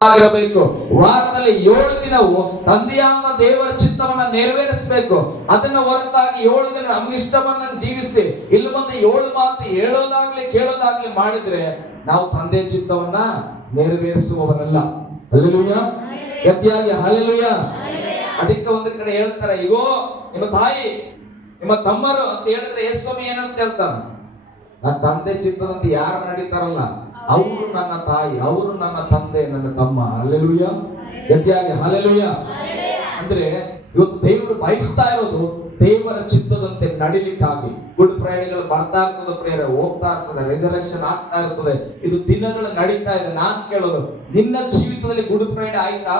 ಆಗಿರಬೇಕು. ವಾರದಲ್ಲಿ 7 ದಿನವು ತಂದೆಯಾದ ದೇವರ ಚಿತ್ತವನ್ನ ನೆರವೇರಿಸಬೇಕು. ಅದನ್ನ ಹೊರತಾಗಿ 7 ದಿನ ನಮ್ಮ ಇಷ್ಟವನ್ನ ಜೀವಿಸಿ ಇಲ್ಲಿ ಬಂದು 7 ಮಾತು ಹೇಳೋದಾಗ್ಲಿ ಕೇಳೋದಾಗ್ಲಿ ಮಾಡಿದ್ರೆ ನಾವು ತಂದೆ ಚಿತ್ತವನ್ನ ನೆರವೇರಿಸುವವರಲ್ಲ. ಹಲ್ಲೆಲೂಯಾ, ಗಟ್ಟಿಯಾಗಿ ಹಲ್ಲೆಲೂಯಾ. ಅದಕ್ಕೆ ಒಂದು ಕಡೆ ಹೇಳ್ತಾರೆ, ಇಗೋ ನಿಮ್ಮ ತಾಯಿ ನಿಮ್ಮ ತಮ್ಮರು ಅಂತ ಹೇಳಿದ್ರೆ ಯೇಸುಸ್ವಾಮಿ ಏನಂತ ಹೇಳ್ತಾನೆ, ನನ್ನ ತಂದೆ ಚಿತ್ತದಂತೆ ಯಾರು ನಡೀತಾರಲ್ಲ ಅವರು ನನ್ನ ತಾಯಿ, ಅವರು ನನ್ನ ತಂದೆ, ನನ್ನ ತಮ್ಮ. ಹಲ್ಲೆಲೂಯಾ, ಗಟ್ಟಿಯಾಗಿ ಹಲ್ಲೆಲೂಯಾ. ಅಂದ್ರೆ ಇವತ್ತು ದೇವರು ಬಯಸ್ತಾ ಇರೋದು ದೇವರ ಚಿತ್ತದಂತೆ ನಡಿಲಿಕ್ಕಾಗಿ. ಗುಡ್ ಫ್ರೈಡೆಗಳು ಬರ್ತಾ ಇರ್ತದೆ, ಪ್ರೇಯರ್ ಹೋಗ್ತಾ ಇರ್ತದೆ, ರೆಸರೆಕ್ಷನ್ ಆಗ್ತಾ ಇರ್ತದೆ, ಇದು ದಿನಗಳು ನಡೀತಾ ಇದೆ. ನಾನ್ ಕೇಳೋದು, ನಿನ್ನ ಜೀವಿತದಲ್ಲಿ ಗುಡ್ ಫ್ರೈಡೆ ಆಯ್ತಾ?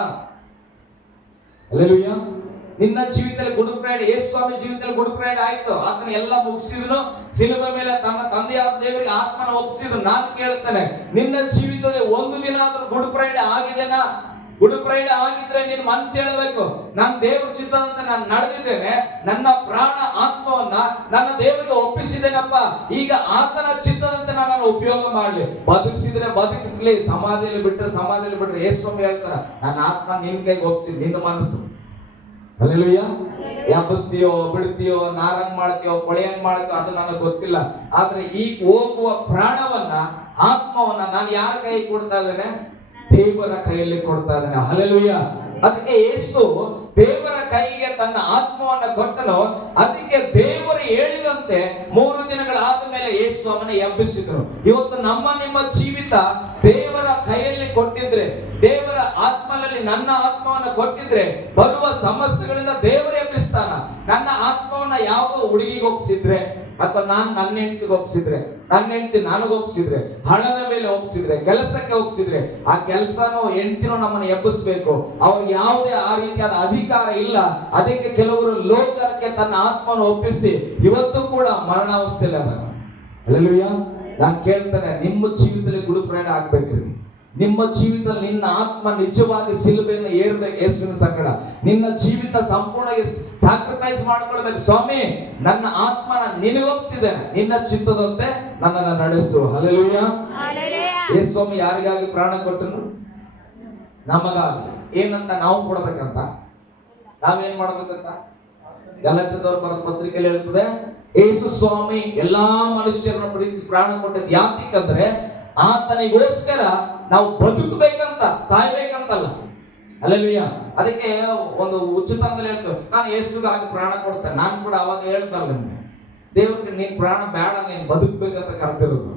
ಹಲ್ಲೆಲೂಯಾ. ನಿನ್ನ ಜೀವಿತದಲ್ಲಿ ಗುಡ್ ಫ್ರೈಡೆ, ಯೇಸುಸ್ವಾಮಿ ಜೀವಿತದಲ್ಲಿ ಗುಡ್ ಫ್ರೈಡೆ ಆಯ್ತು. ಆತನ ಎಲ್ಲ ಮುಗಿಸಿದನು, ಸಿಲುಬೆ ಮೇಲೆ ತನ್ನ ತಂದೆಯಾದ ದೇವರಿಗೆ ಆತ್ಮನ ಒಪ್ಪಿಸಿದ್ರು. ನಾನು ಕೇಳ್ತೇನೆ, ನಿನ್ನ ಜೀವಿತದಲ್ಲಿ ಒಂದು ದಿನ ಆದ್ರೂ ಗುಡ್ ಫ್ರೈಡೆ ಆಗಿದೆನಾ? ಗುಡ್ ಫ್ರೈಡೆ ಆಗಿದ್ರೆ ನೀನ್ ಮನಸ್ಸು ಹೇಳಬೇಕು, ನಾನು ದೇವರ ಚಿತ್ತದಂತೆ ನಾನು ನಡೆದಿದ್ದೇನೆ, ನನ್ನ ಪ್ರಾಣ ಆತ್ಮವನ್ನ ನನ್ನ ದೇವರಿಗೆ ಒಪ್ಪಿಸಿದ್ದೇನಪ್ಪ, ಈಗ ಆತನ ಚಿತ್ತದಂತೆ ನಾನು ಉಪಯೋಗ ಮಾಡ್ಲಿ. ಬದುಕಿಸಿದ್ರೆ ಬದುಕಿಸ್ಲಿ, ಸಮಾಧಿಯಲ್ಲಿ ಬಿಟ್ರೆ ಯೇಸುಸ್ವಾಮಿ ಹೇಳ್ತಾರ, ನನ್ನ ಆತ್ಮ ನಿನ್ ಕೈಗೆ ಒಪ್ಪಿಸಿ, ನಿನ್ನ ಮನಸ್ಸು. ಹಲ್ಲೆಲೂಯಾ. ಎಬ್ಬಿಸ್ತೀಯೋ ಬಿಡ್ತೀಯೋ, ನಾರಂಗ್ ಮಾಡ್ತೀಯೋ ಕೊಳೆಯಂಗ್ ಮಾಡ್ತೀಯೋ ಅದು ನನಗೆ ಗೊತ್ತಿಲ್ಲ. ಆದ್ರೆ ಈಗ ಹೋಗುವ ಪ್ರಾಣವನ್ನ ಆತ್ಮವನ್ನ ನಾನು ಯಾರ ಕೈ ಕೊಡ್ತಾ ಇದ್ದೇನೆ? ದೇವರ ಕೈಯಲ್ಲಿ ಕೊಡ್ತಾ ಇದ್ದೇನೆ. ಹಲ್ಲೆಲೂಯಾ. ಅದಕ್ಕೆ ಯೇಸು ದೇವರ ಕೈಗೆ ತನ್ನ ಆತ್ಮವನ್ನ ಕೊಟ್ಟನು. ಅದಕ್ಕೆ ದೇವರು ಹೇಳಿದಂತೆ 3 ದಿನಗಳಾದ ಮೇಲೆ ಯೇಸು ಅವನ ಎಬ್ಬಿಸಿದ್ರು. ಇವತ್ತು ನಿಮ್ಮ ಜೀವಿತ ದೇವರ ಕೈಯಲ್ಲಿ ಕೊಟ್ಟಿದ್ರೆ, ದೇವರ ಆತ್ಮನಲ್ಲಿ ನನ್ನ ಆತ್ಮವನ್ನ ಕೊಟ್ಟಿದ್ರೆ ಬರುವ ಸಮಸ್ಯೆಗಳಿಂದ ದೇವರ ಎಬ್ಬಿಸ್ತಾನ. ನನ್ನ ಆತ್ಮವನ್ನ ಯಾವುದೋ ಹುಡುಗಿಗೆ ಒಪ್ಪಿಸಿದ್ರೆ, ಅಥವಾ ನಾನು ನನ್ನ ಹೆಂಡತಿಗೆ ಒಪ್ಪಿಸಿದ್ರೆ, ನನ್ನ ಹೆಂಡತಿ ನನಗೆ ಒಪ್ಪಿಸಿದ್ರೆ, ಹಣದ ಮೇಲೆ ಒಪ್ಪಿಸಿದ್ರೆ, ಕೆಲಸಕ್ಕೆ ಒಪ್ಪಿಸಿದ್ರೆ, ಆ ಕೆಲಸನೋ ಹೆಂಡತಿನೋ ನಮ್ಮನ್ನು ಎಬ್ಬಿಸ್ಬೇಕು. ಅವ್ರಿಗೆ ಯಾವುದೇ ಆ ರೀತಿಯಾದ ಅಧಿಕಾರ ಇಲ್ಲ. ಅದಕ್ಕೆ ಕೆಲವರು ಲೋಕಕ್ಕೆ ತನ್ನ ಆತ್ಮವನ್ನು ಒಪ್ಪಿಸಿ ಇವತ್ತು ಕೂಡ ಮರಣಾವಸ್ಥೆಯಲ್ಲಿ ಅದ. ಹಲ್ಲೆಲೂಯಾ. ನಾನು ಕೇಳ್ತೇನೆ, ನಿಮ್ಮ ಜೀವಿತದಲ್ಲಿ ಗುಡ್ ಫ್ರೈಡೆ ಆಗ್ಬೇಕ್ರಿ. ನಿಮ್ಮ ಜೀವಿತದಲ್ಲಿ ನಿನ್ನ ಆತ್ಮ ನಿಜವಾಗಿ ಸಿಲುಬೆಯನ್ನು ಏರ್ಬೇಕು. ಯೇಸುವಿನ ಸಂಗಡ ನಿನ್ನ ಜೀವಿತ ಸಂಪೂರ್ಣ ಸ್ಯಾಕ್ರಿಫೈಸ್ ಮಾಡ್ಕೊಳ್ಬೇಕು. ಸ್ವಾಮಿ, ನನ್ನ ಆತ್ಮನ ನಿನಗೊಪ್ಪಿಸಿದ್ದೇನೆ, ನಿನ್ನ ಚಿತ್ತದಂತೆ ನನ್ನನ್ನು ನಡೆಸು. ಹಲ್ಲೆಲೂಯಾ. ಯೇಸು ಸ್ವಾಮಿ ಯಾರಿಗಾಗಿ ಪ್ರಾಣ ಕೊಟ್ಟನು? ನಮಗಾಗಿ. ಏನಂತ ನಾವು ಕೊಡ್ಬೇಕಂತ, ನಾವೇನ್ ಮಾಡ್ಬೇಕಂತ ಗಲಾತ್ಯದವರು ಬರೆದ ಪತ್ರಿಕೆಯಲ್ಲಿ ಹೇಳ್ತದೆ, ಯೇಸು ಸ್ವಾಮಿ ಎಲ್ಲಾ ಮನುಷ್ಯರನ್ನು ಪ್ರೀತಿಸಿ ಪ್ರಾಣ ಕೊಟ್ಟದ್ದು ಯಾಕಂದ್ರೆ ಆತನಿಗೋಸ್ಕರ ನಾವು ಬದುಕಬೇಕಂತ, ಸಾಯ್ಬೇಕಂತಲ್ಲ. ಹಲ್ಲೆಲೂಯಾ. ಅದಕ್ಕೆ ಒಂದು ಉಚಿತದಲ್ಲಿ ಹೇಳ್ತು, ನಾನು ಯೇಸುಗಾಗಿ ಪ್ರಾಣ ಕೊಡ್ತೇನೆ. ನಾನು ಕೂಡ ಅವಾಗ ಹೇಳ್ತಲ್ಲ ನಿಮ್ಗೆ, ದೇವ್ರಿಗೆ ನೀನ್ ಪ್ರಾಣ ಬೇಡ, ನೀನ್ ಬದುಕಬೇಕಂತ ಕರೆದಿರೋದು.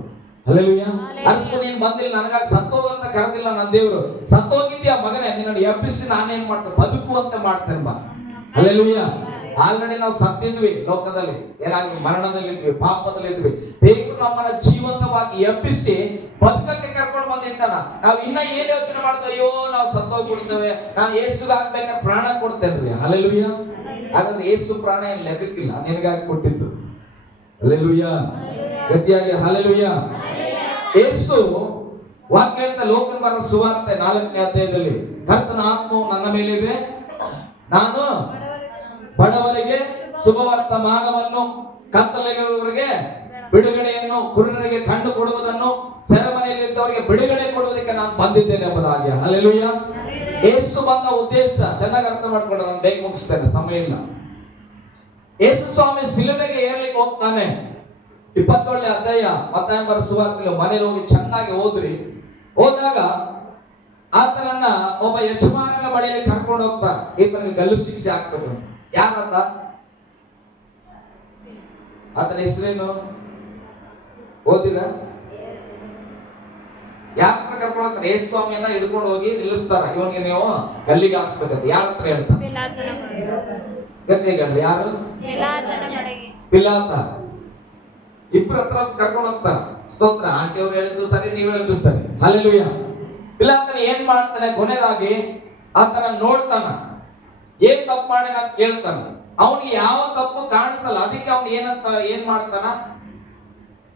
ಹಲ್ಲೆಲೂಯಾ. ಅಷ್ಟು ನೀನ್ ಬಂದಿಲ್ಲ, ನನಗಾಗಿ ಸತ್ತೋಗಂತ ಕರೆದಿಲ್ಲ ನನ್ನ ದೇವರು. ಸತ್ತೋಗಿದ್ಯಾ ಮಗನೇ, ನಿನ್ನನ್ನು ಎಬ್ಬಿಸಿ ನಾನೇನ್ ಮಾಡ್ತೇನೆ, ಬದುಕುವಂತೆ ಮಾಡ್ತೇನೆ ಬಾ. ಹಲ್ಲೆಲೂಯಾ. ಆಲ್ರೆಡಿ ನಾವು ಸತ್ತಿದ್ವಿ, ಲೋಕದಲ್ಲಿ ಏನಾಗಿ ಮರಣದಲ್ಲಿದ್ವಿ, ಪಾಪದಲ್ಲಿದ್ವಿ. ದೇವರು ನಮ್ಮನ್ನ ಜೀವಂತವಾಗಿ ಎಬ್ಬಿಸಿ ಬದುಕಕ್ಕೆ ಕರ್ಕೊಂಡು ಬಂದಿಟ್ಟಾನ. ನಾವು ಇನ್ನ ಏನ್ ಯೋಚನೆ ಮಾಡ್ತೇವೆ, ಅಯ್ಯೋ ನಾವು ಸತ್ತೋಗ್ಬಿಡ್ತೇವೆ, ನಾನು ಯೇಸುಗೆ ಆಗ್ಬೇಕಾದ್ರೆ ಪ್ರಾಣ ಕೊಡ್ತೇನ್ರಿ. ಹಲ್ಲೆಲೂಯಾ. ಹಾಗಾದ್ರೆ ಯೇಸು ಪ್ರಾಣ ಏನ್ ಲೆಕ್ಕಕ್ಕಿಲ್ಲ, ನಿನಗಾಗಿ ಕೊಟ್ಟಿದ್ದು. ಹಲ್ಲೆಲೂಯಾ, ಗಟ್ಟಿಯಾಗಿ ಹಲ್ಲೆಲೂಯಾ. ಯೇಸು ವಾಕ್ಯ ಹೇಳ್ತಾ, ಲೋಕನ ಬರೆದ ಸುವಾರ್ತೆ 4ನೇ ಅಧ್ಯಾಯದಲ್ಲಿ, ಕರ್ತನ ಆತ್ಮವು ನನ್ನ ಮೇಲಿದೆ, ನಾನು ಬಡವರಿಗೆ ಶುಭವರ್ತಮಾನವನ್ನು, ಕತ್ತಲೆಯವರಿಗೆ ಬಿಡುಗಡೆಯನ್ನು, ಕುರುಡರಿಗೆ ಕಣ್ಣು ಕೊಡುವುದನ್ನು, ಸೆರೆಮನೆಯಲ್ಲಿದ್ದವರಿಗೆ ಬಿಡುಗಡೆ ಕೊಡುವುದಕ್ಕೆ ನಾನು ಬಂದಿದ್ದೇನೆ ಎಂಬುದಾಗಿ. ಹಲ್ಲೆಲೂಯಾ. ಯೇಸು ಬಂದ ಉದ್ದೇಶ ಚೆನ್ನಾಗಿ ಅರ್ಥ ಮಾಡ್ಕೊಂಡು ನಾನು ಬೇಗ ಮುಗಿಸ್ತೇನೆ, ಸಮಯ ಇಲ್ಲ. ಯೇಸು ಸ್ವಾಮಿ ಸಿಲುಬೆಗೆ ಏರ್ಲಿಕ್ಕೆ ಹೋಗ್ತಾನೆ. 27ನೇ ಅಧ್ಯಾಯ ಮತ್ತಾಯ ಬರೆದ ಸುವಾರ್ತೆಯಲ್ಲಿ ಮನೇಲಿ ಹೋಗಿ ಚೆನ್ನಾಗಿ ಹೋದಾಗ ಆತನನ್ನ ಒಬ್ಬ ಯಜಮಾನನ ಬಳಿಯಲ್ಲಿ ಕರ್ಕೊಂಡು ಹೋಗ್ತಾರೆ. ಈತನಿಗೆ ಗಲ್ಲು ಶಿಕ್ಷೆ ಹಾಕ್ಬೇಕು. ಯಾರಂತ? ಆತನ ಹೆಸರೇನು ಓದಿರ? ಯಾರ ಹತ್ರ ಕರ್ಕೊಂಡು ಹೋಗ್ತಾರೆ? ಯೇಸು ಸ್ವಾಮಿಯನ್ನ ಹಿಡ್ಕೊಂಡು ಹೋಗಿ ನಿಲ್ಲಿಸ್ತಾರ, ಇವನಿಗೆ ನೀವು ಗಲ್ಲಿಗೆ ಹಾಕ್ಸ್ಬೇಕಂತ. ಯಾರ ಹತ್ರ ಹೇಳ್ತಾರೆ? ಗಟ್ಟಿಗೆ ಯಾರು? ಪಿಲಾತ. ಇಬ್ರು ಹತ್ರ ಕರ್ಕೊಂಡು ಹೋಗ್ತಾರ. ಸ್ತೋತ್ರ. ಆಂಟಿ ಅವ್ರು ಹೇಳಿದ್ರು ಸರಿ, ನೀವು ಹೇಳಿದ್ರು ಸರಿ. ಹಲ್ಲೆಲೂಯಾ. ಪಿಲಾತನ ಏನ್ ಮಾಡ್ತಾನೆ, ಕೊನೆಯದಾಗಿ ಆತನ ನೋಡ್ತಾನ, ಏನ್ ತಪ್ಪು ಮಾಡಿ ಅಂತ ಕೇಳ್ತಾನ. ಅವನಿಗೆ ಯಾವ ತಪ್ಪು ಕಾಣಿಸಲ್ಲ. ಅದಕ್ಕೆ ಅವ್ನು ಏನ್ ಮಾಡ್ತಾನ,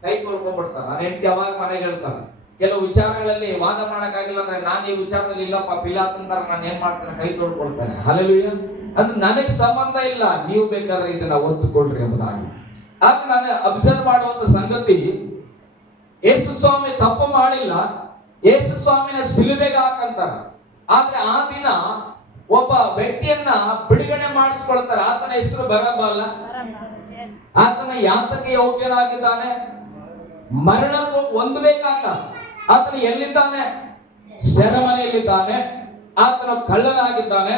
ಕೈ ತೊಳ್ಕೊಂಡ್ಬಿಡ್ತಾನ. ನಾನು ಹೆಂಡತಿ ಅವಾಗ ಮನೆಗೆ ಹೇಳ್ತಾನ, ಕೆಲವು ವಿಚಾರಗಳಲ್ಲಿ ವಾದ ಮಾಡಕ್ಕಾಗಿಲ್ಲ ಅಂದ್ರೆ ನಾನು ಈ ವಿಚಾರದಲ್ಲಿ ಇಲ್ಲಪ್ಪ ಪಿಲಾತನ ತರ ನಾನು ಏನ್ ಮಾಡ್ತೇನೆ, ಕೈ ತೊಳ್ಕೊಳ್ತಾನೆ. ಹಲ್ಲೆಲೂಯಾ. ಅಂದ್ರೆ ನನಗೆ ಸಂಬಂಧ ಇಲ್ಲ, ನೀವು ಬೇಕಾದ್ರೆ ಇದನ್ನ ಒತ್ತುಕೊಳ್ರಿ ಎಂಬುದಾಗಿ. ಆಗ ನಾನು ಅಬ್ಸರ್ವ್ ಮಾಡುವಂತ ಸಂಗತಿ, ಯೇಸು ಸ್ವಾಮಿ ತಪ್ಪು ಮಾಡಿಲ್ಲ, ಯೇಸು ಸ್ವಾಮಿನ ಸಿಲುಬೆಗೆ ಹಾಕಂತಾರ. ಆದ್ರೆ ಆ ದಿನ ಒಬ್ಬ ವ್ಯಕ್ತಿಯನ್ನ ಬಿಡುಗಡೆ ಮಾಡಿಸ್ಕೊಳ್ತಾರೆ. ಆತನ ಹೆಸರು ಬರಬ್ಬ ಅಲ್ಲ. ಆತನ ಯಾತಕ್ಕೆ ಯೋಗ್ಯನಾಗಿದ್ದಾನೆ? ಮರಣ ಹೊಂದಬೇಕಾಗ ಆತನು ಎಲ್ಲಿದ್ದಾನೆ? ಸೆರೆಮನೆಯಲ್ಲಿದ್ದಾನೆ. ಆತನ ಕಳ್ಳನಾಗಿದ್ದಾನೆ.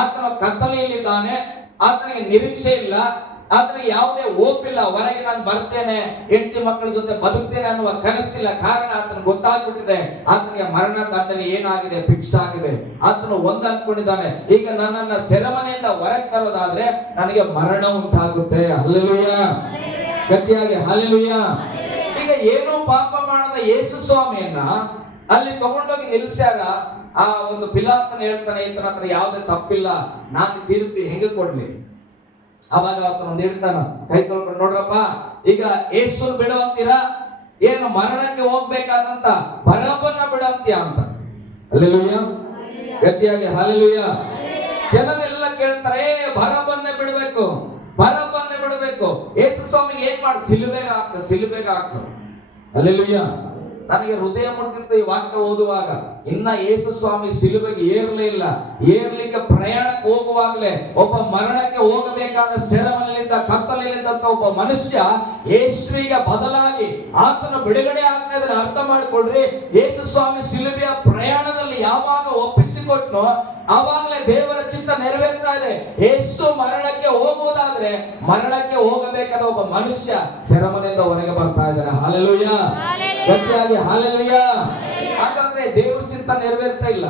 ಆತನ ಕತ್ತಲೆಯಲ್ಲಿದ್ದಾನೆ. ಆತನಿಗೆ ನಿರೀಕ್ಷೆ ಇಲ್ಲ. ಆತನಿಗೆ ಯಾವುದೇ ಹೋಪಿಲ್ಲ. ಹೊರಗೆ ನಾನು ಬರ್ತೇನೆ, ಹೆಂಡತಿ ಮಕ್ಕಳ ಜೊತೆ ಬದುಕ್ತೇನೆ ಅನ್ನುವ ಕನಸಿಲ್ಲ. ಕಾರಣ ಆತನ ಗೊತ್ತಾಗ್ಬಿಟ್ಟಿದೆ ಆತನಿಗೆ ಮರಣ ದಂಡನೆ ಏನಾಗಿದೆ, ಫಿಕ್ಸ್ ಆಗಿದೆ. ಆತನು ಒಂದ್ ಅನ್ಕೊಂಡಿದ್ದಾನೆ, ಈಗ ನನ್ನನ್ನ ಸೆರೆಮನೆಯಿಂದ ಹೊರಗೆ ತರೋದಾದ್ರೆ ನನಗೆ ಮರಣ ಉಂಟಾಗುತ್ತೆ. ಹಲ್ಲೆಲೂಯಾ, ಗಟ್ಟಿಯಾಗಿ ಹಲ್ಲೆಲೂಯಾ. ಈಗ ಏನೋ ಪಾಪ ಮಾಡದ ಯೇಸು ಸ್ವಾಮಿಯನ್ನ ಅಲ್ಲಿ ತಗೊಂಡೋಗಿ ನಿಲ್ಸ್ಯಾರ. ಆ ಒಂದು ಪಿಲಾತನ ಹೇಳ್ತಾನೆ, ಈತನ ಹತ್ರ ಯಾವುದೇ ತಪ್ಪಿಲ್ಲ, ನಾನು ತೀರ್ಪು ಹೆಂಗೆ ಕೊಡ್ಲಿ? ಅವಾಗ ಆತನ ಒಂದು ಹೇಳ್ತಾನ, ಕೈ ತೊಳ್ಕೊಂಡು, ನೋಡ್ರಪ್ಪ, ಈಗ ಯೇಸುನ್ ಬಿಡು ಅಂತೀರಾ, ಏನು ಮರಣಕ್ಕೆ ಹೋಗ್ಬೇಕಾದಂತ ಬರಬ್ಬನ್ನ ಬಿಡು ಅಂತೀಯ ಅಂತ. ಹಲ್ಲೆಲೂಯಾ, ಗಟ್ಟಿಯಾಗಿ ಹಲ್ಲೆಲೂಯಾ. ಜನರೆಲ್ಲ ಕೇಳ್ತಾರೆ, ಬರಬ್ಬನ್ನೇ ಬಿಡಬೇಕು, ಬರಬ್ಬನ್ನೇ ಬಿಡಬೇಕು. ಯೇಸು ಸ್ವಾಮಿಗೆ ಏನ್ ಮಾಡಿ? ಸಿಲುಬೆಗೆ ಹಾಕ, ಸಿಲುಬೆಗೆ ಹಾಕ. ಹಲ್ಲೆಲೂಯಾ. ನನಗೆ ಹೃದಯ ಮುಟ್ಟಿತ್ತು ಈ ವಾಕ್ಯ ಓದುವಾಗ. ಇನ್ನ ಯೇಸು ಸ್ವಾಮಿ ಸಿಲುಬೆಗೆ ಏರ್ಲೇ ಇಲ್ಲ. ಏರ್ಲಿಕ್ಕೆ ಪ್ರಯಾಣಕ್ಕೆ ಹೋಗುವಾಗಲೇ ಒಬ್ಬ ಮರಣಕ್ಕೆ ಹೋಗಬೇಕಾದ ಸೆರೆಮನೆಯಿಂದ ಕತ್ತಲೆಯಲ್ಲಿದ್ದಂತ ಒಬ್ಬ ಮನುಷ್ಯ ಯೇಸುವಿಗೆ ಬದಲಾಗಿ ಆತನ ಬಿಡುಗಡೆ ಆಗ್ತಾ ಇದ್ದಾನೆ. ಅರ್ಥ ಮಾಡಿಕೊಡ್ರಿ, ಯೇಸು ಸ್ವಾಮಿ ಸಿಲುಬೆಯ ಪ್ರಯಾಣದಲ್ಲಿ ಯಾವಾಗ ಒಪ್ಪಿಸಿಕೊಟ್ನೋ ಆವಾಗಲೇ ದೇವರ ಚಿತ್ತ ನೆರವೇರ್ತಾ ಇದೆ. ಯೇಸು ಮರಣಕ್ಕೆ ಹೋಗುವುದಾದ್ರೆ ಮರಣಕ್ಕೆ ಹೋಗಬೇಕಾದ ಒಬ್ಬ ಮನುಷ್ಯ ಸೆರೆಮನೆಯಿಂದ ಹೊರಗೆ ಬರ್ತಾ ಇದ್ದಾನೆ. ಹಲ್ಲೆಲೂಯಾ, ಗಟ್ಟಿಯಾಗಿ ಹಲ್ಲೆಲೂಯಾ. ಹಾಗಾದ್ರೆ ದೇವ್ರ ಚಿತ್ತ ನೆರವೇರ್ತಾ ಇಲ್ಲ.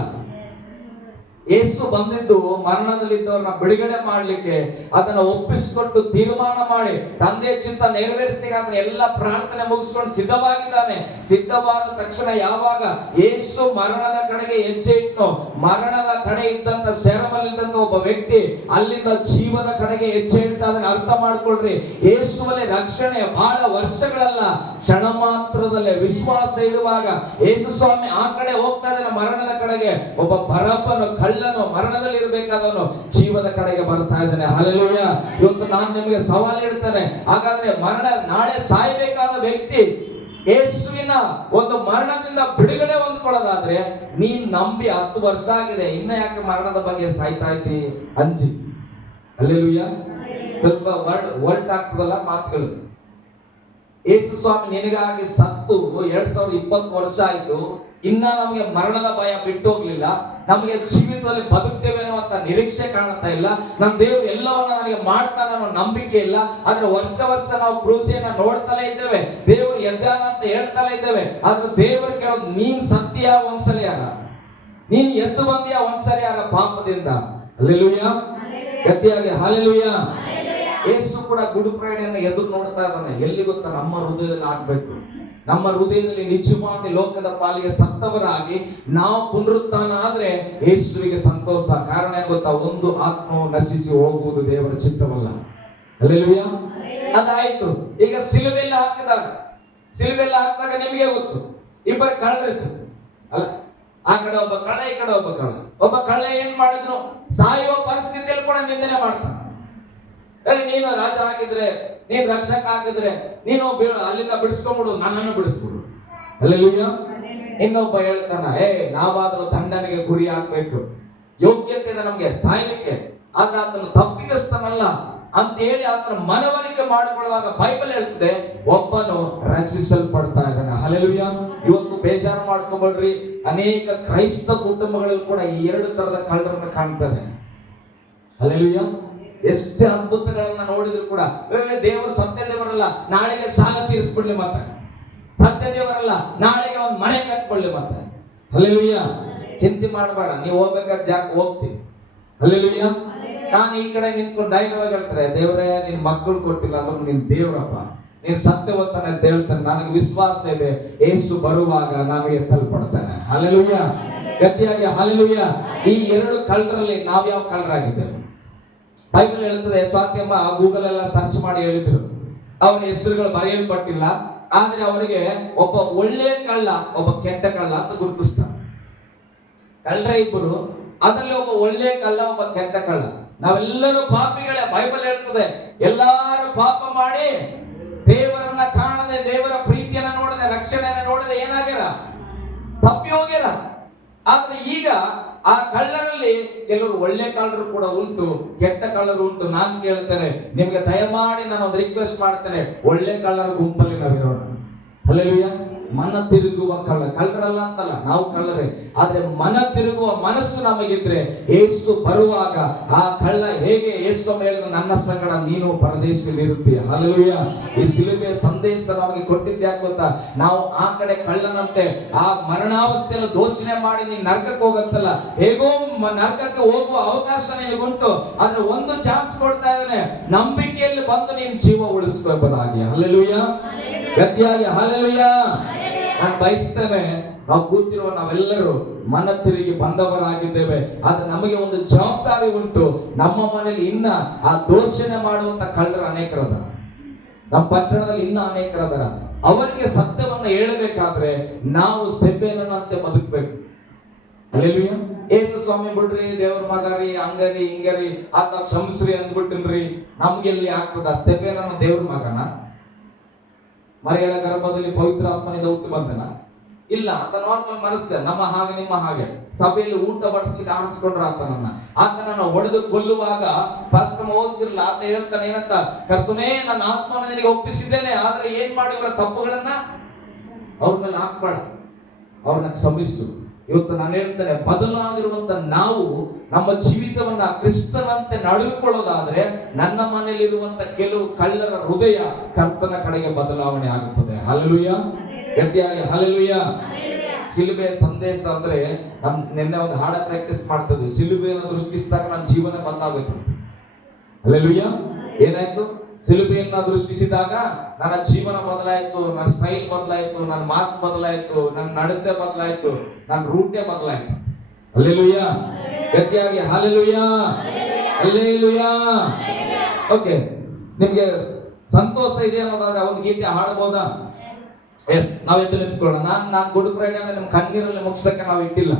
ಯೇಸು ಬಂದಿದ್ದು ಮರಣದಲ್ಲಿದ್ದವ್ರನ್ನ ಬಿಡುಗಡೆ ಮಾಡ್ಲಿಕ್ಕೆ, ಅದನ್ನ ಒಪ್ಪಿಸಿಕೊಟ್ಟು ತೀರ್ಮಾನ ಮಾಡಿ ತಂದೆ ಚಿತ್ತ ನೆರವೇರಿಸ್ಲಿಕ್ಕೆ ಅದನ್ನ ಎಲ್ಲ ಪ್ರಾರ್ಥನೆ ಮುಗಿಸ್ಕೊಂಡು ಸಿದ್ಧವಾಗಿದ್ದಾನೆ. ಸಿದ್ಧವಾದ ತಕ್ಷಣ ಯಾವಾಗ ಯೇಸು ಮರಣದ ಕಡೆಗೆ ಹೆಜ್ಜೆ ಇಟ್ಟು ಮರಣದ ಕಡೆ ಇದ್ದಂತ ಸೆರೆಮನೆಯಲ್ಲಿದ್ದಂತ ಒಬ್ಬ ವ್ಯಕ್ತಿ ಅಲ್ಲಿಂದ ಜೀವದ ಕಡೆಗೆ ಹೆಜ್ಜೆ ಇಡ್ತಾ ಅದನ್ನ ಅರ್ಥ ಮಾಡ್ಕೊಳ್ರಿ. ಯೇಸುವಲ್ಲಿ ರಕ್ಷಣೆ ಬಹಳ ವರ್ಷಗಳಲ್ಲ, ಕ್ಷಣ ಮಾತ್ರದಲ್ಲೇ ವಿಶ್ವಾಸ ಇಡುವಾಗ ಯೇಸು ಸ್ವಾಮಿ ಆ ಕಡೆ ಹೋಗ್ತಾ ಇದ್ದಾನೆ, ಮರಣದ ಕಡೆಗೆ. ಒಬ್ಬ ಬರಬ್ಬನು, ಕಳ್ಳನು, ಮರಣದಲ್ಲಿ ಇರಬೇಕಾದವನು ಜೀವದ ಕಡೆಗೆ ಬರ್ತಾ ಇದ್ದಾನೆ. ಹಲ್ಲೆಲೂಯಾ. ಇವತ್ತು ನಾನು ನಿಮಗೆ ಸವಾಲು ಇಡ್ತೇನೆ, ಹಾಗಾದ್ರೆ ನಾಳೆ ಸಾಯಬೇಕಾದ ವ್ಯಕ್ತಿ ಯೇಸುವಿನ ಒಂದು ಮರಣದಿಂದ ಬಿಡುಗಡೆ ಹೊಂದ್ಕೊಳ್ಳೋದಾದ್ರೆ ನೀನ್ ನಂಬಿ 10 ವರ್ಷ ಆಗಿದೆ, ಇನ್ನ ಯಾಕೆ ಮರಣದ ಬಗ್ಗೆ ಸಾಯ್ತಾ ಇದ್ದಿ ಅಂಜಿ. ಹಲ್ಲೆಲೂಯಾ. ಸ್ವಲ್ಪ ವರ್ಡ್ ಆಗ್ತದಲ್ಲ ಮಾತುಗಳು. ಯೇಸು ಸ್ವಾಮಿ ನಿನಗಾಗಿ ಸತ್ತು 2020 ವರ್ಷ ಆಯ್ತು, ಇನ್ನ ನಮಗೆ ಮರಣದ ಭಯ ಬಿಟ್ಟು ಹೋಗ್ಲಿಲ್ಲ, ನಮಗೆ ಜೀವಿತದಲ್ಲಿ ಬದುಕ್ತೇವೆ ಅನ್ನುವಂತ ನಿರೀಕ್ಷೆ ಕಾಣ್ತಾ ಇಲ್ಲ. ನಮ್ಮ ದೇವ್ರು ಎಲ್ಲವನ್ನ ನನಗೆ ಮಾಡ್ತಾನೆ ಅನ್ನೋ ನಂಬಿಕೆ ಇಲ್ಲ. ಆದ್ರೆ ವರ್ಷ ವರ್ಷ ನಾವು ಕ್ರೂಸಿಯನ್ನ ನೋಡ್ತಲೇ ಇದ್ದೇವೆ, ದೇವರು ಎದ್ದಾನ ಅಂತ ಹೇಳ್ತಲೇ ಇದ್ದೇವೆ. ಆದ್ರೆ ದೇವರು ಕೇಳೋದು, ನೀನ್ ಸತ್ಯ ಒಂದ್ಸಲ ಯಾರ, ನೀನ್ ಎದ್ದು ಬಂದಿಯ ಒಂದ್ಸಲ ಯಾರ ಪಾಪದಿಂದ. ಹಲ್ಲೆಲೂಯಾ, ಗಟ್ಟಿಯಾಗಿ ಹಲ್ಲೆಲೂಯಾ. ಯೇಸು ಕೂಡ ಗುಡ್ ಫ್ರೈಡೆಯನ್ನು ಎದುರು ನೋಡ್ತಾ ಇದ್ದಾನೆ. ಎಲ್ಲಿ ಗೊತ್ತಾ? ನಮ್ಮ ಹೃದಯದಲ್ಲಿ ಆಗ್ಬೇಕು. ನಮ್ಮ ಹೃದಯದಲ್ಲಿ ನಿಜವಾಗಿ ಲೋಕದ ಪಾಲಿಗೆ ಸತ್ತವರಾಗಿ ನಾವು ಪುನರುತ್ಥಾನ ಆದ್ರೆ ಯೇಸುವಿಗೆ ಸಂತೋಷ. ಕಾರಣ ಏನ್ ಗೊತ್ತಾ? ಒಂದು ಆತ್ಮವು ನಶಿಸಿ ಹೋಗುವುದು ದೇವರ ಚಿತ್ತವಲ್ಲ. ಹಲ್ಲೆಲೂಯಾ. ಅದಾಯ್ತು. ಈಗ ಸಿಲುಬೆಯಲ್ಲಿ ಹಾಕಿದ್ದಾರೆ. ಸಿಲುಬೆಯಲ್ಲಿ ಹಾಕಿದಾಗ ನಿಮಗೆ ಗೊತ್ತು, ಇಬ್ಬರು ಕಳ್ಳರಿತ್ತು ಅಲ್ಲ, ಆ ಕಡೆ ಒಬ್ಬ ಕಳ್ಳ, ಈ ಕಡೆ ಒಬ್ಬ ಕಳ್ಳ. ಒಬ್ಬ ಕಳ್ಳ ಏನ್ ಮಾಡಿದ್ರು? ಸಾಯುವ ಪರಿಸ್ಥಿತಿಯಲ್ಲಿ ಕೂಡ ನಿಂದನೆ ಮಾಡ್ತಾನೆ. ನೀನು ರಾಜ ಆಗಿದ್ರೆ, ನೀನ್ ರಕ್ಷಕ ಆಗಿದ್ರೆ ನೀನು ಅಲ್ಲಿಂದ ಬಿಡಿಸ್ಕೊಂಡ್ಬಿಡು, ನನ್ನನ್ನು ಬಿಡಿಸ್ಬಿಡು. ಹಲ್ಲೆಲೂಯಾ. ಇನ್ನೊಬ್ಬ ಹೇಳ್ತಾನ, ನಾವಾದ್ರೂ ದಂಡನೆಗೆ ಗುರಿ ಆಗ್ಬೇಕು, ಯೋಗ್ಯತೆ ಇದೆ ನಮ್ಗೆ ಸಾಯ್ಲಿಕ್ಕೆ, ಆದ್ರೆ ಆತನು ತಪ್ಪಿಗಸ್ತನಲ್ಲ ಅಂತ ಹೇಳಿ ಆತನ ಮನವರಿಕೆ ಮಾಡಿಕೊಳ್ಳುವಾಗ ಬೈಬಲ್ ಹೇಳ್ತದೆ, ಒಬ್ಬನು ರಕ್ಷಿಸಲ್ಪಡ್ತಾ ಇದ್ದಾನೆ. ಹಲ್ಲೆಲೂಯಾ. ಇವತ್ತು ಬೇಜಾರು ಮಾಡ್ಕೊಬೇಡ್ರಿ, ಅನೇಕ ಕ್ರೈಸ್ತ ಕುಟುಂಬಗಳಲ್ಲಿ ಕೂಡ ಈ 2 ತರದ ಕಳ್ಳರನ್ನ ಕಾಣ್ತಾರೆ. ಹಲ್ಲೆಲೂಯಾ. ಎಷ್ಟೇ ಅದ್ಭುತಗಳನ್ನ ನೋಡಿದ್ರು ಕೂಡ ದೇವರು ಸತ್ಯ ದೇವರಲ್ಲ, ನಾಳೆಗೆ ಸಾಲ ತೀರಿಸ್ಬಿಡ್ಲಿ, ಮತ್ತೆ ಸತ್ಯ ದೇವರಲ್ಲ, ನಾಳೆಗೆ ಒಂದು ಮನೆ ಕಟ್ಕೊಳ್ಳಿ ಮತ್ತೆ. ಹಲ್ಲೆಲೂಯಾ. ಚಿಂತೆ ಮಾಡಬೇಡ, ನೀವು ಹೋಗ್ಬೇಕಾದ್ರೆ ಜಾಗ ಹೋಗ್ತೀವಿ. ಹಲ್ಲೆಲೂಯಾ. ನಾನು ಈ ಕಡೆ ನಿಂತ್ಕೊಂಡು ಧೈರ್ಯವಾಗಿ ಹೇಳ್ತಾರೆ, ದೇವರೇ ನಿನ್ ಮಕ್ಕಳು ಕೊಟ್ಟಿಲ್ಲ ಅಂದ್ರೆ ನಿನ್ ದೇವರಪ್ಪ, ನೀನ್ ಸತ್ಯವತ್ತನೆ ಅಂತ ಹೇಳ್ತಾನೆ. ನನಗೆ ವಿಶ್ವಾಸ ಇದೆ, ಯೇಸು ಬರುವಾಗ ನಮಗೆ ಎತ್ತಲ್ಪಡ್ತಾನೆ. ಹಲ್ಲೆಲೂಯಾ. ಗಟ್ಟಿಯಾಗಿ ಹಲ್ಲೆಲೂಯಾ. ಈ 2 ಕಳ್ಳರಲ್ಲಿ ನಾವು ಯಾವ ಕಳ್ಳರಾಗಿದ್ದೇವೆ? ಬೈಬಲ್ ಹೇಳ್ತದೆ, ಸ್ವಾತ್ಯಮ್ಮ ಗೂಗಲ್ ಎಲ್ಲ ಸರ್ಚ್ ಮಾಡಿ ಹೇಳಿದ್ರು, ಅವನ ಹೆಸರುಗಳು ಬರೆಯಲ್ಪಟ್ಟಿಲ್ಲ, ಆದ್ರೆ ಅವರಿಗೆ ಒಬ್ಬ ಒಳ್ಳೆ ಕಳ್ಳ, ಒಬ್ಬ ಕೆಟ್ಟ ಕಳ್ಳ ಅಂತ ಗುರುತಿಸ್ತಾರೆ. ಕಳ್ಳರ ಇಬ್ಬರು, ಅದರಲ್ಲಿ ಒಬ್ಬ ಒಳ್ಳೆ ಕಳ್ಳ, ಒಬ್ಬ ಕೆಟ್ಟ ಕಳ್ಳ. ನಾವೆಲ್ಲರೂ ಪಾಪಿಗಳೇ. ಬೈಬಲ್ ಹೇಳ್ತದೆ, ಎಲ್ಲಾರು ಪಾಪ ಮಾಡಿ ದೇವರನ್ನ ಕಾಣದೆ, ದೇವರ ಪ್ರೀತಿಯನ್ನ ನೋಡದೆ, ರಕ್ಷಣೆಯನ್ನ ನೋಡದೆ ಏನಾಗ್ಯಾರ? ತಪ್ಪಿ ಹೋಗ್ಯಾರ. ಆದ್ರೆ ಈಗ ಆ ಕಳ್ಳರಲ್ಲಿ ಕೆಲವರು ಒಳ್ಳೆ ಕಳ್ಳರು ಕೂಡ ಉಂಟು, ಕೆಟ್ಟ ಕಳ್ಳರು ಉಂಟು. ನಾನು ಕೇಳ್ತೇನೆ, ನಿಮ್ಗೆ ದಯಮಾಡಿ ನಾನು ಒಂದು ರಿಕ್ವೆಸ್ಟ್ ಮಾಡ್ತೇನೆ, ಒಳ್ಳೆ ಕಳ್ಳರ ಗುಂಪಲ್ಲಿ ನಾವಿರೋಣ. ಹಲ್ಲೆಲೂಯಾ. ಮನ ತಿರುಗುವ ಕಳ್ಳರಲ್ಲ ಅಂತಲ್ಲ, ನಾವು ಕಳ್ಳರೇ. ಆದ್ರೆ ಮನ ತಿರುಗುವ ಮನಸ್ಸು ನಮಗಿದ್ರೆ ಯೇಸು ಬರುವಾಗ ಆ ಕಳ್ಳ ಹೇಗೆ ಯೇಸು ಹೇಳಿದ, ನನ್ನ ಸಂಗಡ ನೀನು ಪರದೇಶದಲ್ಲಿ ಇರುತ್ತೀಯ. ಹಲ್ಲೆಲೂಯಾ. ಈ ಸಿಲುಬೆ ಸಂದೇಶ ನಮಗೆ ಕೊಟ್ಟಿದ್ದೆ ಗೊತ್ತಾ? ನಾವು ಆ ಕಡೆ ಕಳ್ಳನಂತೆ ಆ ಮರಣಾವಸ್ಥೆಯಲ್ಲಿ ದೋಷಣೆ ಮಾಡಿ ನೀನು ನರಕಕ್ಕೆ ಹೋಗತ್ತಲ್ಲ, ಹೇಗೋ ನರಕಕ್ಕೆ ಹೋಗುವ ಅವಕಾಶ ನಿನಗುಂಟು. ಆದ್ರೆ ಒಂದು ಚಾನ್ಸ್ ಕೊಡ್ತಾ ಇದ್ದಾನೆ, ನಂಬಿಕೆಯಲ್ಲಿ ಬಂದು ನೀನು ಜೀವ ಉಳಿಸ್ಕೋಬಹುದಾಗಿ. ಹಲ್ಲೆಲೂಯಾ. ಗಟ್ಟಿಯಾಗಿ ಹಲ್ಲೆಲೂಯಾ. ನಾನು ಬಯಸ್ತೇನೆ, ನಾವು ಕೂತಿರುವ ನಾವೆಲ್ಲರೂ ಮನ ತಿರುಗಿ ಬಂದವರಾಗಿದ್ದೇವೆ. ಆದ್ರೆ ನಮಗೆ ಒಂದು ಜವಾಬ್ದಾರಿ ಉಂಟು. ನಮ್ಮ ಮನೆಯಲ್ಲಿ ಇನ್ನ ಆ ದೋಷಣೆ ಮಾಡುವಂತ ಕಳ್ಳರು ಅನೇಕರದ, ನಮ್ಮ ಪಟ್ಟಣದಲ್ಲಿ ಇನ್ನ ಅನೇಕರದರ. ಅವರಿಗೆ ಸತ್ಯವನ್ನ ಹೇಳಬೇಕಾದ್ರೆ ನಾವು ಸ್ಟೆಫೆನನಂತೆ ಬದುಕಬೇಕು. ಹಲ್ಲೆಲೂಯಾ. ಯೇಸು ಸ್ವಾಮಿ ಬಿಡ್ರಿ, ದೇವ್ರ ಮಗರಿ, ಹಂಗರಿ ಹಿಂಗರಿ ಆತ ಕ್ಷಮಿಸ್ರಿ ಅಂದ್ಬಿಟ್ಟಿನ್ರಿ, ನಮ್ಗೆಲ್ಲಿ ಆಗ್ತದ? ಸ್ಟೆಫೆನನ ದೇವ್ರ ಮಗನ? ಮರಿಯಳ ಗರ್ಭದಲ್ಲಿ ಪವಿತ್ರ ಆತ್ಮನಿಂದ ಹುಟ್ಟು ಬಂದನ? ಇಲ್ಲ. ಆತ ನಾರ್ಮಲ್ ಮನಸ್ಸು, ನಮ್ಮ ಹಾಗೆ ನಿಮ್ಮ ಹಾಗೆ. ಸಭೆಯಲ್ಲಿ ಊಟ ಬಡಿಸ್ಲಿಕ್ಕೆ ಆರಿಸ್ಕೊಂಡ್ರ ಆತನನ್ನ ಹೊಡೆದು ಕೊಲ್ಲುವಾಗ ಫಸ್ಟ್ ಓದಿಸಿರಲ್ಲ. ಆತ ಹೇಳ್ತಾನೆ ಏನಂತ, ಕರ್ತನೇ ನನ್ನ ಆತ್ಮನ ನಿನಗೆ ಒಪ್ಪಿಸಿದ್ದೇನೆ, ಆದ್ರೆ ಏನ್ ಮಾಡಿ ಇವರ ತಪ್ಪುಗಳನ್ನ ಅವ್ರ ಮೇಲೆ ಹಾಕ್ಬೇಡ, ಅವ್ರನ್ನ ಕ್ಷಮಿಸು. ಇವತ್ತು ನಾನು ಹೇಳ್ತೇನೆ, ಬದಲಾಗಿರುವಂತ ನಾವು ನಮ್ಮ ಜೀವಿತವನ್ನ ಕ್ರಿಸ್ತನಂತೆ ನಡೆದುಕೊಳ್ಳೋದಾದ್ರೆ ನನ್ನ ಮನೆಯಲ್ಲಿರುವಂತ ಕೆಲವು ಕಳ್ಳರ ಹೃದಯ ಕರ್ತನ ಕಡೆಗೆ ಬದಲಾವಣೆ ಆಗುತ್ತದೆ. ಹಲ್ಲೆಲೂಯಾ. ಗಟ್ಟಿಯಾಗಿ ಹಲ್ಲೆಲೂಯಾ. ಸಿಲುಬೆ ಸಂದೇಶ ಅಂದ್ರೆ ನಿನ್ನೆ ಒಂದು ಹಾಡ ಪ್ರಾಕ್ಟೀಸ್ ಮಾಡ್ತಿದ್ವಿ. ಸಿಲುಬೆಯನ್ನು ದೃಷ್ಟಿಸಿದಾಗ ನನ್ನ ಜೀವನ ಬದಲಾಗುತ್ತೆ. ಹಲ್ಲೆಲೂಯಾ. ಏನಾಯ್ತು? ಸಿಲುಬೆಯನ್ನ ದೃಷ್ಟಿಸಿದಾಗ ನನ್ನ ಜೀವನ ಬದಲಾಯಿತು, ನನ್ನ ಸ್ಟೈಲ್ ಬದಲಾಯಿತು, ನನ್ನ ಮಾತು ಬದಲಾಯಿತು, ನನ್ನ ನಡತೆ ಬದಲಾಯಿತು, ನನ್ನ ರೂಟೇ ಬದಲಾಯಿತು. ಹಲ್ಲೆಲೂಯಾ. ಗಟ್ಟಿಯಾಗಿ ಹಲ್ಲೆಲೂಯಾ. ಹಲ್ಲೆಲೂಯಾ. ಓಕೆ, ನಿಮ್ಗೆ ಸಂತೋಷ ಇದೆ ಅನ್ನೋದಾದ್ರೆ ಒಂದು ಗೀತೆ ಹಾಡಬಹುದಾ? ಎಸ್, ನಾವೆದ್ದು ನಿಂತ್ಕೊಳ್ಳೋಣ. ನಾನು ಗುಡ್ ಫ್ರೈಡೆ ನಿಮ್ ಕಣ್ಣೀರಲ್ಲಿ ಮುಗಿಸಕ್ಕೆ ನಾವು ಇಟ್ಟಿಲ್ಲ.